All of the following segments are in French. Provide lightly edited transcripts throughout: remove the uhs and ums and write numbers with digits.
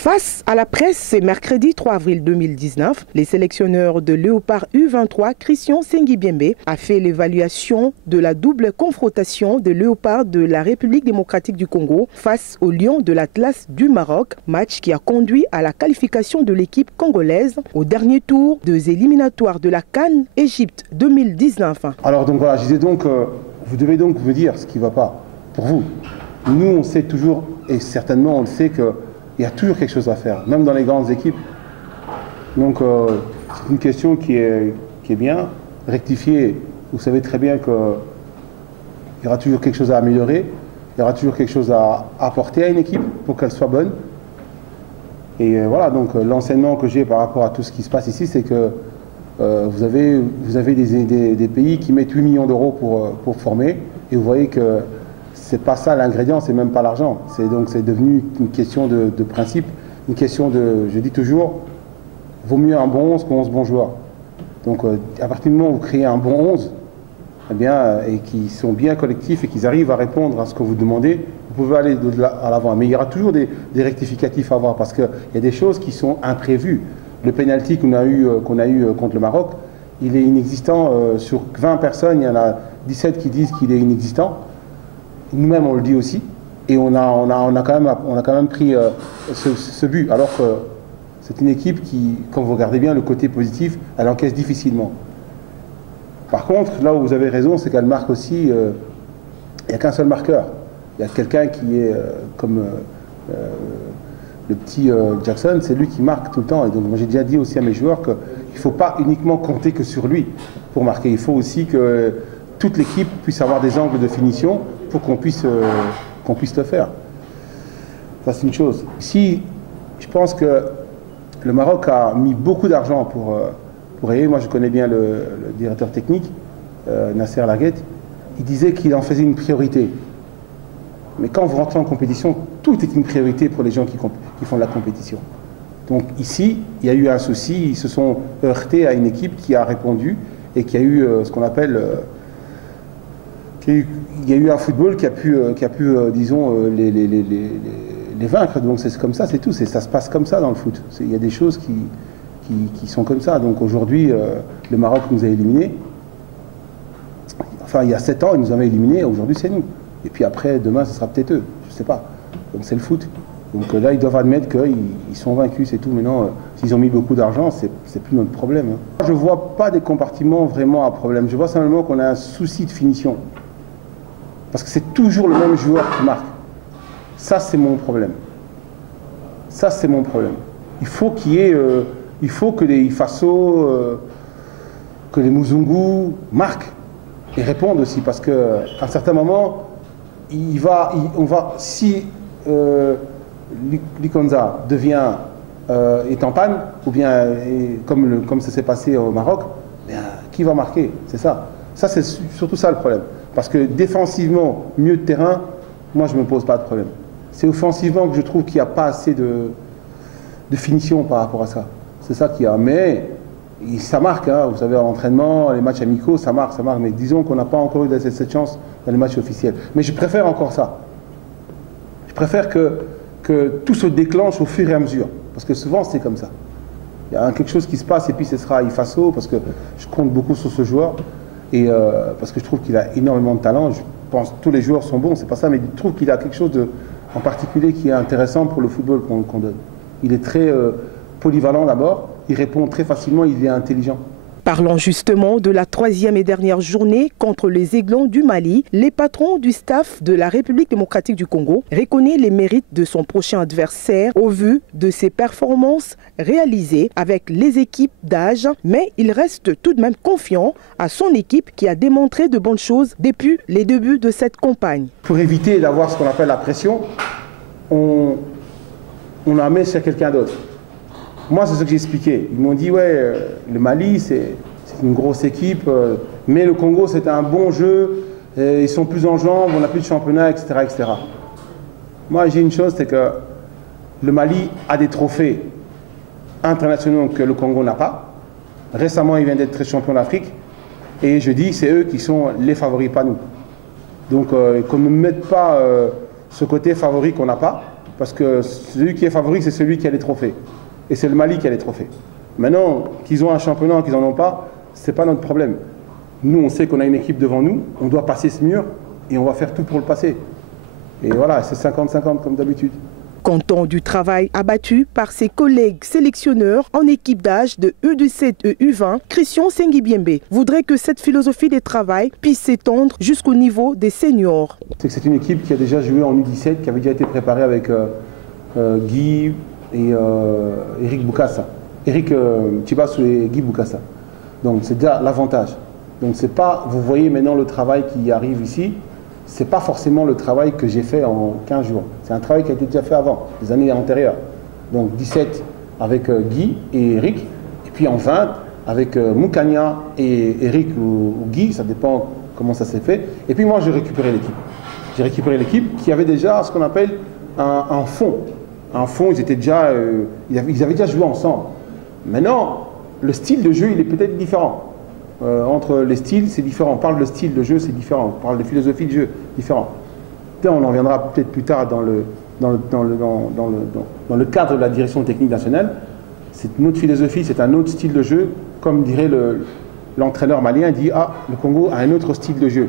Face à la presse, ce mercredi 3 avril 2019, les sélectionneurs de Léopard U23, Christian Sengibiembe, a fait l'évaluation de la double confrontation de Léopard de la République démocratique du Congo face aux Lions de l'Atlas du Maroc, match qui a conduit à la qualification de l'équipe congolaise au dernier tour des éliminatoires de la CAN Égypte 2019. Alors donc voilà, je disais donc, vous devez donc me dire ce qui ne va pas pour vous. Nous, on sait toujours, et certainement on le sait, qu'il y a toujours quelque chose à faire, même dans les grandes équipes. Donc c'est une question qui est bien. Rectifier, vous savez très bien qu'il y aura toujours quelque chose à améliorer, il y aura toujours quelque chose à apporter à une équipe pour qu'elle soit bonne. Et voilà, donc l'enseignement que j'ai par rapport à tout ce qui se passe ici, c'est que vous avez des pays qui mettent 8 millions d'euros pour former, et vous voyez que c'est pas ça l'ingrédient, c'est même pas l'argent. C'est devenu une question de principe, une question de, je dis toujours, vaut mieux un bon 11 qu'un 11 bons joueurs. Donc à partir du moment où vous créez un bon 11, eh bien, et qui sont bien collectifs et qu'ils arrivent à répondre à ce que vous demandez, vous pouvez aller à l'avant. Mais il y aura toujours des rectificatifs à avoir parce qu'il y a des choses qui sont imprévues. Le penalty qu'on a eu contre le Maroc, il est inexistant. Sur 20 personnes, il y en a 17 qui disent qu'il est inexistant. Nous-mêmes, on le dit aussi. Et on a quand même pris ce but. Alors que c'est une équipe qui, quand vous regardez bien le côté positif, elle encaisse difficilement. Par contre, là où vous avez raison, c'est qu'elle marque aussi, il n'y a qu'un seul marqueur. Il y a quelqu'un qui est comme le petit Jackson, c'est lui qui marque tout le temps. Et donc moi j'ai déjà dit aussi à mes joueurs qu'il ne faut pas uniquement compter que sur lui pour marquer. Il faut aussi que toute l'équipe puisse avoir des angles de finition pour qu'on puisse le faire. Ça c'est une chose. Ici, je pense que le Maroc a mis beaucoup d'argent pour aider. Moi je connais bien le directeur technique, Nasser Larguette. Il disait qu'il en faisait une priorité. Mais quand vous rentrez en compétition, tout est une priorité pour les gens qui font de la compétition. Donc ici, il y a eu un souci, ils se sont heurtés à une équipe qui a répondu et qui a eu ce qu'on appelle... il y a eu un football qui a pu disons, les vaincre. Donc c'est comme ça, c'est tout. Ça se passe comme ça dans le foot. Il y a des choses qui sont comme ça. Donc aujourd'hui, le Maroc nous a éliminés. Enfin, il y a 7 ans, ils nous avaient éliminés. Aujourd'hui, c'est nous. Et puis après, demain, ce sera peut-être eux. Je ne sais pas. Donc c'est le foot. Donc là, ils doivent admettre qu'ils sont vaincus, c'est tout. Maintenant, s'ils ont mis beaucoup d'argent, c'est plus notre problème. Hein. Je ne vois pas des compartiments vraiment à problème. Je vois simplement qu'on a un souci de finition. Parce que c'est toujours le même joueur qui marque. Ça, c'est mon problème. Ça, c'est mon problème. Il faut qu'il y ait... il faut que les Ifaso, que les Muzungu marquent et répondent aussi. Parce qu'à un certain moment... si Likonza est en panne, ou bien comme ça s'est passé au Maroc, qui va marquer? C'est ça. Ça, c'est surtout ça le problème. Parce que défensivement, milieu de terrain, moi je ne me pose pas de problème. C'est offensivement que je trouve qu'il n'y a pas assez de finition par rapport à ça. C'est ça qu'il y a. Mais ça marque, hein. Vous savez, à l'entraînement, les matchs amicaux, ça marque. Mais disons qu'on n'a pas encore eu cette chance dans les matchs officiels. Mais je préfère encore ça. Je préfère que tout se déclenche au fur et à mesure. Parce que souvent, c'est comme ça. Il y a quelque chose qui se passe et puis ce sera Ifaso, parce que je compte beaucoup sur ce joueur. Et parce que je trouve qu'il a énormément de talent. Je pense que tous les joueurs sont bons, c'est pas ça, mais je trouve qu'il a quelque chose en particulier qui est intéressant pour le football qu'on donne. Il est très polyvalent d'abord, il répond très facilement, il est intelligent. Parlant justement de la 3e et dernière journée contre les Aiglons du Mali, les patrons du staff de la République démocratique du Congo reconnaissent les mérites de son prochain adversaire au vu de ses performances réalisées avec les équipes d'âge, mais il reste tout de même confiant à son équipe qui a démontré de bonnes choses depuis les débuts de cette campagne. Pour éviter d'avoir ce qu'on appelle la pression, on la met sur quelqu'un d'autre. Moi, c'est ce que j'ai expliqué. Ils m'ont dit, ouais, le Mali, c'est une grosse équipe, mais le Congo, c'est un bon jeu, ils sont plus en jambes, on n'a plus de championnat, etc., etc. Moi, j'ai une chose, c'est que le Mali a des trophées internationaux que le Congo n'a pas. Récemment, il vient d'être champion d'Afrique, et je dis, c'est eux qui sont les favoris, pas nous. Donc, qu'on ne mette pas ce côté favori qu'on n'a pas, Parce que celui qui est favori, c'est celui qui a les trophées. Et c'est le Mali qui a les trophées. Maintenant, qu'ils ont un championnat, qu'ils n'en ont pas, ce n'est pas notre problème. Nous, on sait qu'on a une équipe devant nous, on doit passer ce mur et on va faire tout pour le passer. Et voilà, c'est 50-50 comme d'habitude. Content du travail abattu par ses collègues sélectionneurs en équipe d'âge de U17 et U20, Christian Sengibiembe voudrait que cette philosophie de travail puisse s'étendre jusqu'au niveau des seniors. C'est une équipe qui a déjà joué en U17, qui avait déjà été préparée avec Guy et Eric Boukassa. Eric Chibassou et Guy Boukassa. Donc c'est déjà l'avantage. Donc c'est pas, vous voyez maintenant le travail qui arrive ici, c'est pas forcément le travail que j'ai fait en 15 jours. C'est un travail qui a été déjà fait avant, des années antérieures. Donc 17 avec Guy et Eric, et puis en 20 avec Moukania et Eric ou Guy, ça dépend comment ça s'est fait. Et puis moi j'ai récupéré l'équipe. J'ai récupéré l'équipe qui avait déjà ce qu'on appelle un fond. Un fond, ils avaient déjà joué ensemble. Maintenant, le style de jeu, il est peut-être différent. Entre les styles, c'est différent. On parle de style de jeu, c'est différent. On parle de philosophie de jeu, différent. On en reviendra peut-être plus tard dans le cadre de la direction technique nationale. C'est une autre philosophie, c'est un autre style de jeu. Comme dirait l'entraîneur malien, il dit « Ah, le Congo a un autre style de jeu ».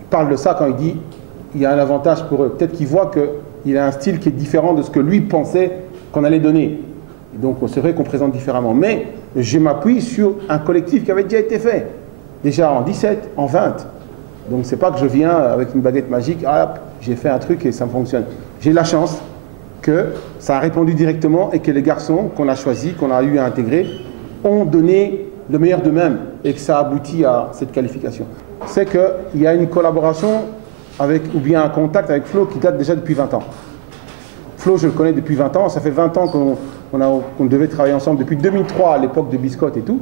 Il parle de ça quand il dit « Il y a un avantage pour eux ». Peut-être qu'il voit qu'il a un style qui est différent de ce que lui pensait qu'on allait donner. Donc c'est vrai qu'on présente différemment. Mais je m'appuie sur un collectif qui avait déjà été fait. Déjà en 17, en 20. Donc c'est pas que je viens avec une baguette magique, ah, j'ai fait un truc et ça fonctionne. J'ai la chance que ça a répondu directement et que les garçons qu'on a choisis, qu'on a eu à intégrer, ont donné le meilleur d'eux-mêmes et que ça aboutit à cette qualification. C'est qu'il y a une collaboration ou bien un contact avec Flo qui date déjà depuis 20 ans. Flo, je le connais depuis 20 ans. Ça fait 20 ans qu'on devait travailler ensemble, depuis 2003, à l'époque de Biscotte et tout.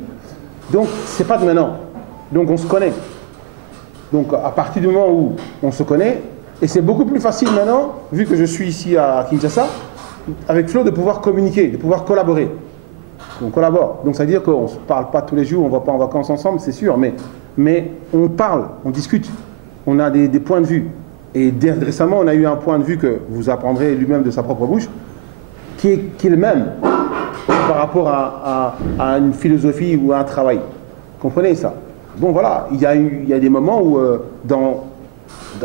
Donc, c'est pas de maintenant. Donc, on se connaît. Donc, à partir du moment où on se connaît, et c'est beaucoup plus facile maintenant, vu que je suis ici à Kinshasa, avec Flo, de pouvoir communiquer, de pouvoir collaborer. On collabore. Donc, ça veut dire qu'on ne se parle pas tous les jours, on ne va pas en vacances ensemble, c'est sûr, mais on parle, on discute. On a des points de vue. Et récemment, on a eu un point de vue que vous apprendrez lui-même de sa propre bouche, qui est le même par rapport à une philosophie ou à un travail. Vous comprenez ça? Bon voilà, il y a des moments où dans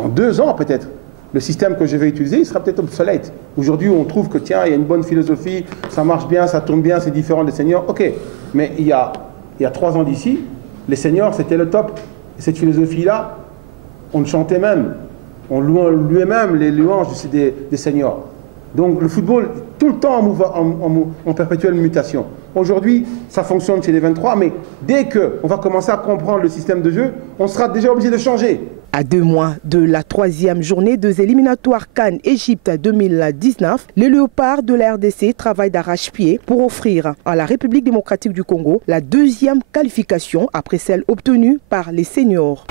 2 ans peut-être, le système que je vais utiliser, il sera peut-être obsolète. Aujourd'hui, on trouve que tiens, il y a une bonne philosophie, ça marche bien, ça tourne bien, c'est différent des seniors. Ok, mais il y a 3 ans d'ici, les seniors, c'était le top. Et cette philosophie-là, on le chantait même. On louait même les louanges des seniors. Donc le football, tout le temps en perpétuelle mutation. Aujourd'hui, ça fonctionne chez les 23, mais dès qu'on va commencer à comprendre le système de jeu, on sera déjà obligé de changer. À 2 mois de la 3e journée des éliminatoires CAN Égypte 2019, les léopards de la RDC travaillent d'arrache-pied pour offrir à la République démocratique du Congo la 2e qualification après celle obtenue par les seniors.